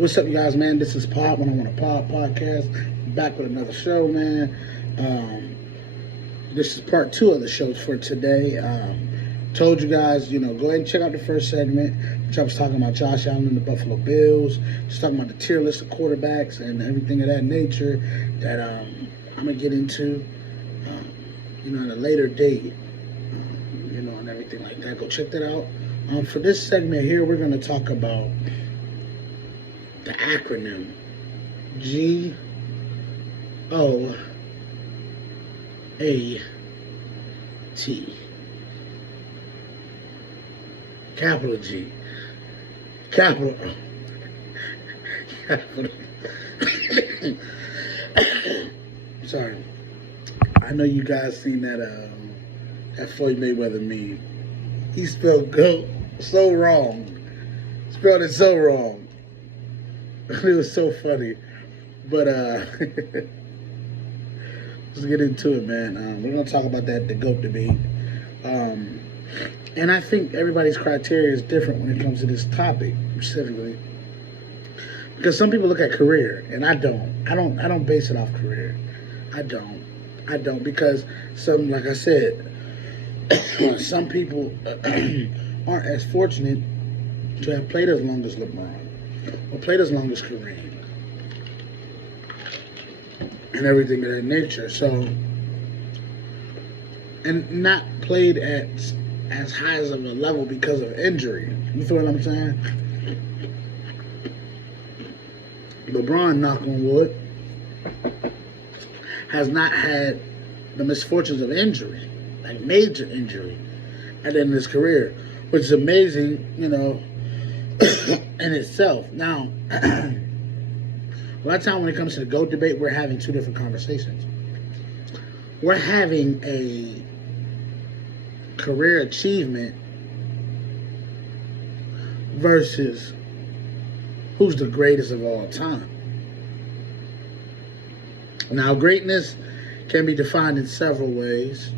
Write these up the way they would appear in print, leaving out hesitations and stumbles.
What's up, you guys, man? This is Pod When I Want to Pod podcast. Back with another show, man. This is part 2 of the show for today. Told you guys, go ahead and check out the first segment, which I was talking about Josh Allen and the Buffalo Bills. Just talking about the tier list of quarterbacks and everything of that nature that I'm going to get into, at a later date, and everything like that. Go check that out. For this segment here, we're going to talk about the acronym GOAT. Capital G. Capital O. Capital. Sorry. I know you guys seen that Floyd Mayweather meme. He spelled GOAT so wrong. Spelled it so wrong. It was so funny. But let's get into it, man. We're going to talk about the GOAT debate. And I think everybody's criteria is different when it comes to this topic specifically. Because some people look at career, and I don't. I don't base it off career. I don't because like I said, some people aren't as fortunate to have played as long as LeBron or played as long as Kareem and everything of that nature. So, and not played at as high as of a level because of injury. You feel what I'm saying? LeBron, knock on wood, has not had the misfortunes of injury, like major injury, at the end of his career, which is amazing, in itself. Now, a lot of time when it comes to the GOAT debate, we're having two different conversations. We're having a career achievement versus who's the greatest of all time. Now, greatness can be defined in several ways.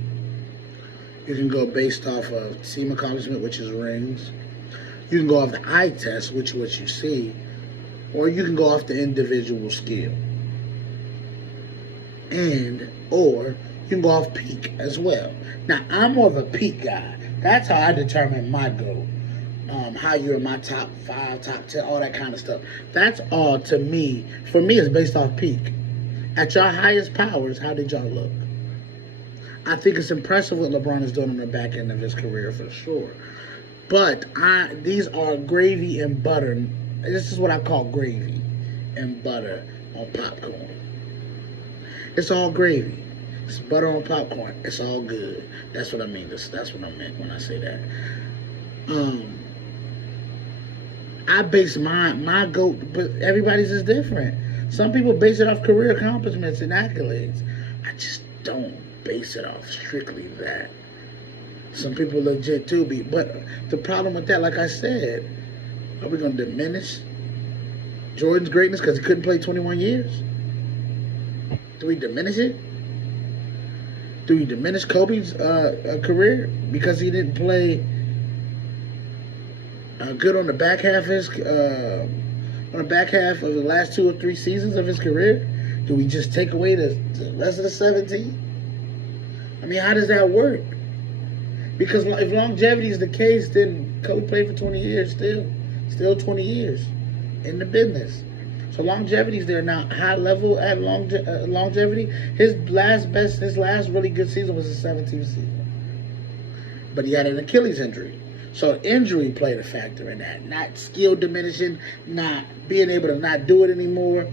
You can go based off of team accomplishment, which is rings. You can go off the eye test, which is what you see. Or you can go off the individual skill. Or you can go off peak as well. Now, I'm more of a peak guy. That's how I determine my goal. How you're in my top 5, top 10, all that kind of stuff. That's all to me. For me, it's based off peak. At your highest powers, how did y'all look? I think it's impressive what LeBron is doing on the back end of his career for sure. But these are gravy and butter. This is what I call gravy and butter on popcorn. It's all gravy. It's butter on popcorn. It's all good. That's what I mean. That's what I meant when I say that. I base my GOAT, but everybody's is different. Some people base it off career accomplishments and accolades. I just don't base it off strictly that. Some people legit do be. But the problem with that, like I said, are we going to diminish Jordan's greatness because he couldn't play 21 years? Do we diminish it? Do we diminish Kobe's career because he didn't play good on the back half of his of the last 2 or 3 seasons of his career? Do we just take away the rest of the 17? I mean, how does that work? Because if longevity is the case, then Kobe played for 20 years still 20 years in the business. So longevity is there now. High level at longevity. His last really good season was his 17th season, but he had an Achilles injury. So injury played a factor in that. Not skill diminishing, not being able to not do it anymore,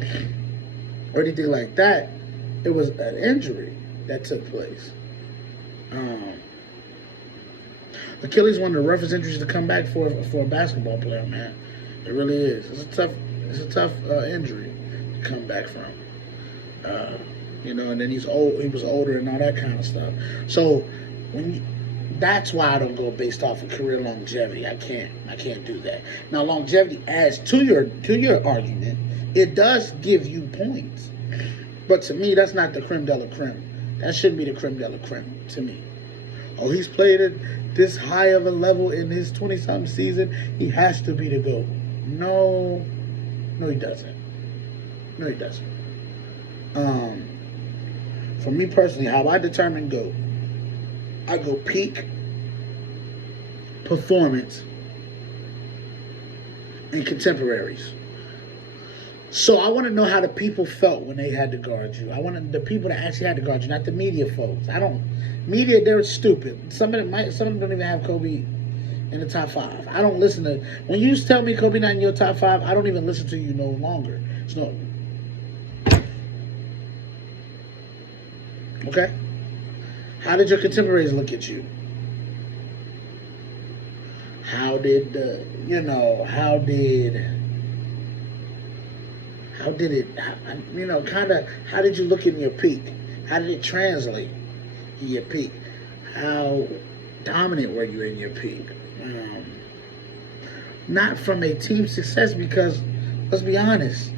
or anything like that. It was an injury that took place. Achilles is one of the roughest injuries to come back for a basketball player, man. It really is. It's a tough injury to come back from. And then he's old. He was older and all that kind of stuff. So that's why I don't go based off of career longevity. I can't do that. Now, longevity adds to your argument. It does give you points, but to me, that's not the creme de la creme. That shouldn't be the creme de la creme to me. Oh, he's played at this high of a level in his 20-something season. He has to be the GOAT. No, No, he doesn't. No, he doesn't. For me personally, how I determine GOAT, I go peak performance and contemporaries. So I want to know how the people felt when they had to guard you. I want the people that actually had to guard you, not the media folks. I don't. Media, they're stupid. Some of them don't even have Kobe in the top 5. I don't listen to. When you tell me Kobe not in your top 5, I don't even listen to you no longer. It's no. Okay. How did your contemporaries look at you? How did how did it, how did you look in your peak? How did it translate in your peak? How dominant were you in your peak? Not from a team success, because, let's be honest,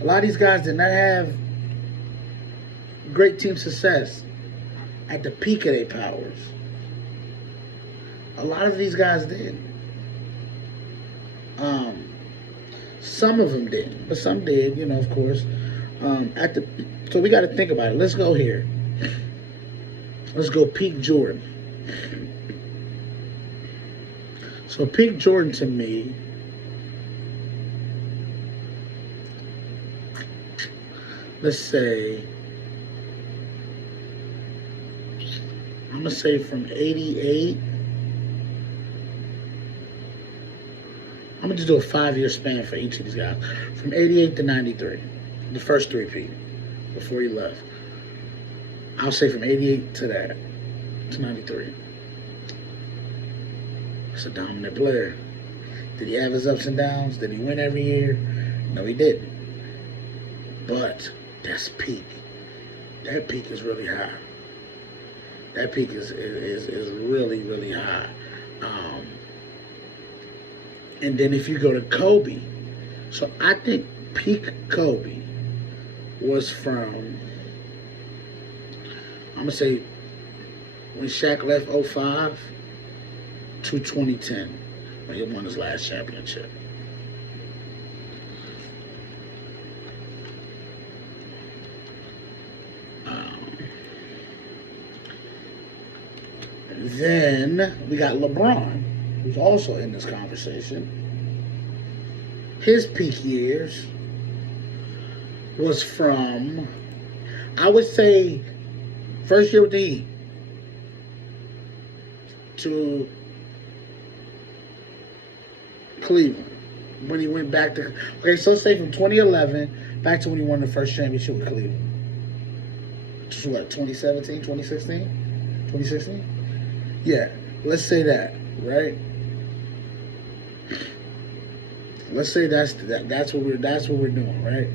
a lot of these guys did not have great team success at the peak of their powers. A lot of these guys did. Some of them did, but some did, of course. So we got to think about it. Let's go here. Let's go peak Jordan. So peak Jordan to me, let's say, I'm going to say from 88. I'm going to just do a 5-year span for each of these guys. From 88 to 93. The first 3-peat before he left. I'll say from 88 to that. To 93. He's a dominant player. Did he have his ups and downs? Did he win every year? No, he didn't. But that's peak. That peak is really high. That peak is really, really high. And then if you go to Kobe, so I think peak Kobe was from, I'm going to say, when Shaq left 05 to 2010, when he won his last championship. Then we got LeBron, who's also in this conversation. His peak years was from, I would say, first year with the Heat to Cleveland. When he went back to, so let's say from 2011 back to when he won the first championship with Cleveland. Which was what, 2017, 2016? 2016? Yeah, let's say that, right? Let's say that's what we're doing, right?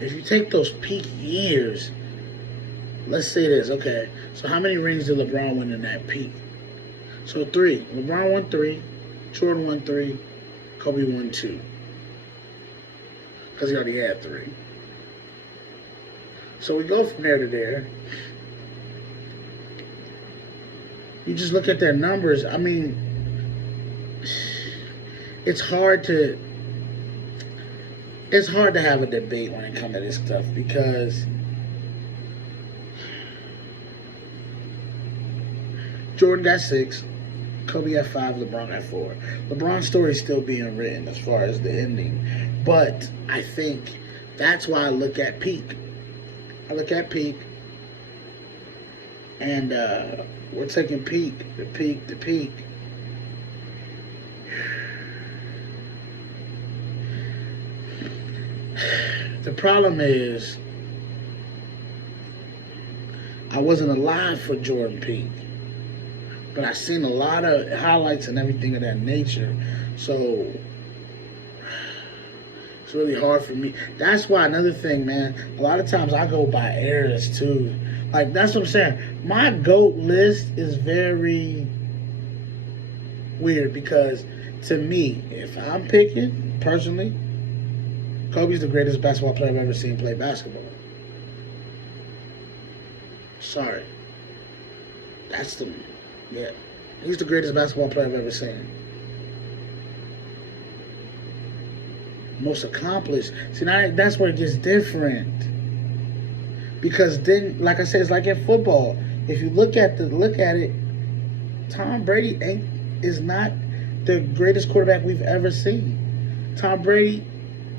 If you take those peak years, let's say this, okay. So how many rings did LeBron win in that peak? So 3. LeBron won 3, Jordan won 3, Kobe won 2. Because he already had 3. So we go from there to there. You just look at their numbers. I mean, it's hard to have a debate when it comes to this stuff, because Jordan got 6, Kobe got 5, LeBron got 4. LeBron's story is still being written as far as the ending. But I think that's why I look at peak. And we're taking peak to peak to peak. The problem is, I wasn't alive for Jordan peak, but I seen a lot of highlights and everything of that nature. So it's really hard for me. That's why, another thing, man, a lot of times I go by eras too. Like, that's what I'm saying. My GOAT list is very weird, because to me, if I'm picking, personally, Kobe's the greatest basketball player I've ever seen play basketball. Sorry. Yeah. He's the greatest basketball player I've ever seen. most accomplished. See, now that's where it gets different. Because then, like I said, it's like in football. If you look at it, Tom Brady is not the greatest quarterback we've ever seen. Tom Brady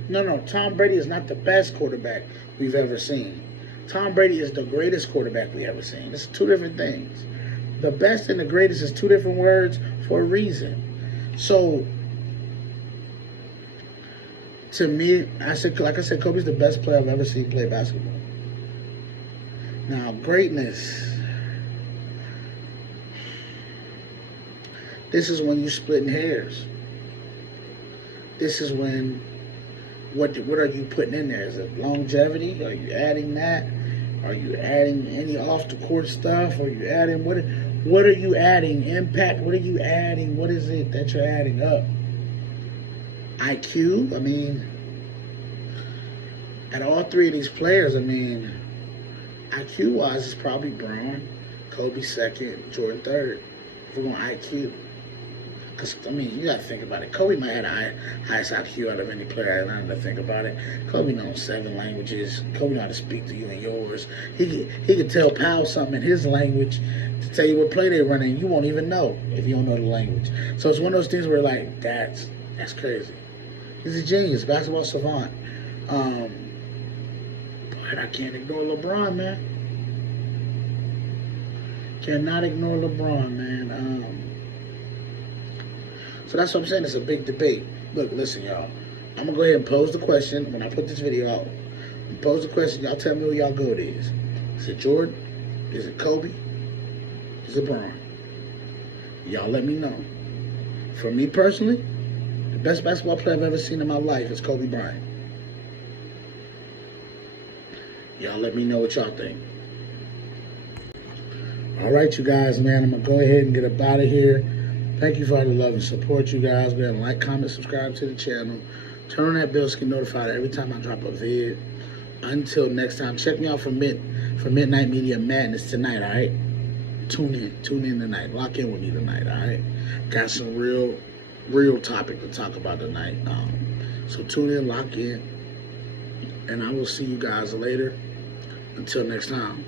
is not the best quarterback we've ever seen. Tom Brady is the greatest quarterback we've ever seen. It's two different things. The best and the greatest is two different words for a reason. So, to me, like I said, Kobe's the best player I've ever seen play basketball. Now, greatness. This is when you're splitting hairs. This is when, what are you putting in there? Is it longevity? Are you adding that? Are you adding any off the court stuff? Are you adding, what are you adding? Impact? What are you adding? What is it that you're adding up? IQ? I mean, at all three of these players, I mean, IQ-wise, it's probably Braun, Kobe second, Jordan third. If we're going IQ. Because, I mean, you got to think about it. Kobe might have the highest IQ out of any player. I don't know to think about it. Kobe knows 7 languages. Kobe knows how to speak to you in yours. He could tell Powell something in his language to tell you what play they're running. You won't even know if you don't know the language. So it's one of those things where, like, that's crazy. He's a genius, basketball savant. But I can't ignore LeBron, man. Cannot ignore LeBron, man. So that's what I'm saying. It's a big debate. Look, listen, y'all. I'm going to go ahead and pose the question when I put this video out. Pose the question. Y'all tell me who y'all GOAT is. Is it Jordan? Is it Kobe? Is it Braun? Y'all let me know. For me personally, the best basketball player I've ever seen in my life is Kobe Bryant. Y'all let me know what y'all think. All right, you guys, man. I'm going to go ahead and get up out of here. Thank you for all the love and support, you guys. Go ahead and like, comment, subscribe to the channel. Turn on that bell so you get notified every time I drop a vid. Until next time, check me out for Midnight Media Madness tonight, all right? Tune in tonight. Lock in with me tonight, all right? Got some real topic to talk about tonight. So tune in, lock in, and I will see you guys later. Until next time.